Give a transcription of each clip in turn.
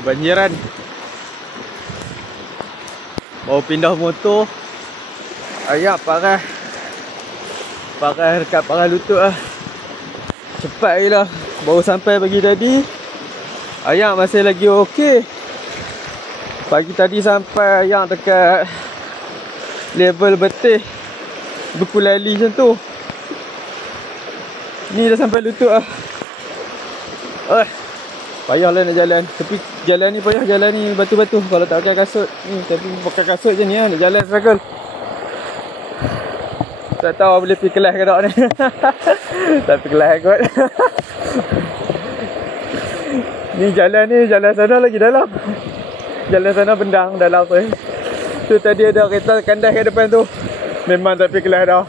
kebanjiran. Baru pindah motor. Ayat parah dekat parah lutut lah. Cepat je lah. Baru sampai pagi tadi. Ayat masih lagi okey. Pagi tadi sampai ayat dekat level betih berkulali macam tu. Ni dah sampai lutut lah. Payahlah nak jalan. Tapi jalan ni payah, jalan ni batu-batu. Kalau tak pakai kasut ni, tapi pakai kasut je ni lah. Nak jalan struggle. Tak tahu boleh pergi kelas ke tak ni. Tak pergi kelas kot. Ni, jalan sana lagi dalam. Jalan sana bendang dalam tu. Tu tadi ada kereta kandas kat depan tu. Memang tak pergi kelas dah.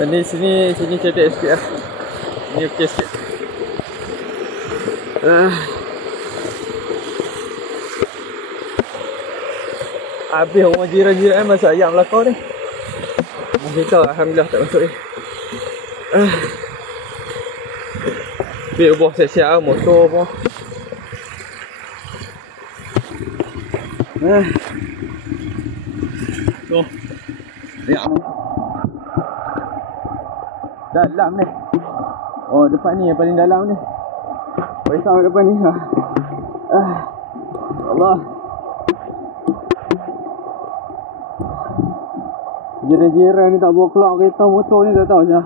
Sini cetek sikit lah. Ni okey sikit. Habis orang jiran-jiran masak ayam melakau ni. Kita alhamdulillah tak masuk ni. Biar buah siap-siap lah motor pun. Tu. Ayam ni. Dalam ni. Oh, depan ni yang paling dalam ni. Paisang depan ni. Allah. Jiran-jiran ni tak bawa keluar kereta motor ni, tak tahu macam.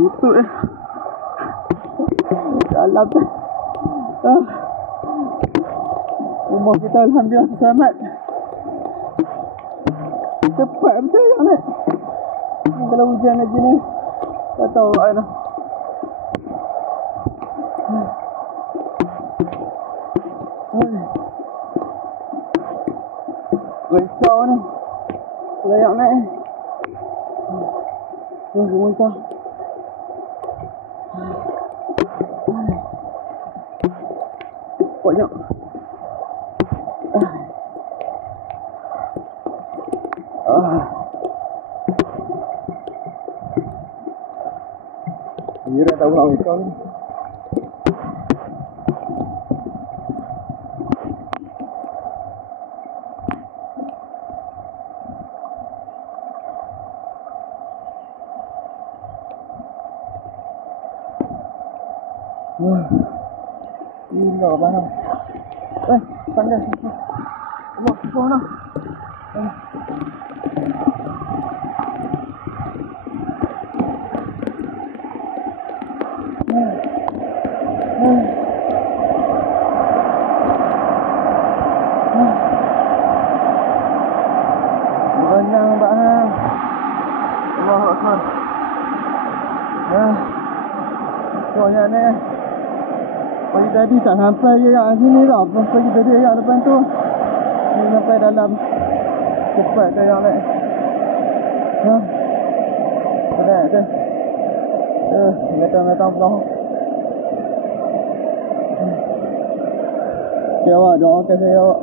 Itu dalam tu. Rumah kita alhamdulillah selamat. Cepat betul yang ni. Kalau hujan lagi ni, tak tahu mana. Risau ni. Layak naik. Risau. Banyak. Dia tak tahu risau ni. Gila banget. Panas. Allah, mana? Berenang banget. Allahu Akbar. Soalnya ni pagi tadi tak sampai je kat sini tau. Pagi tadi kat depan tu ni sampai dalam. Cepat kayak ni. Berat tu. Metang-metang penuh. Okay awak, doakan saya awak.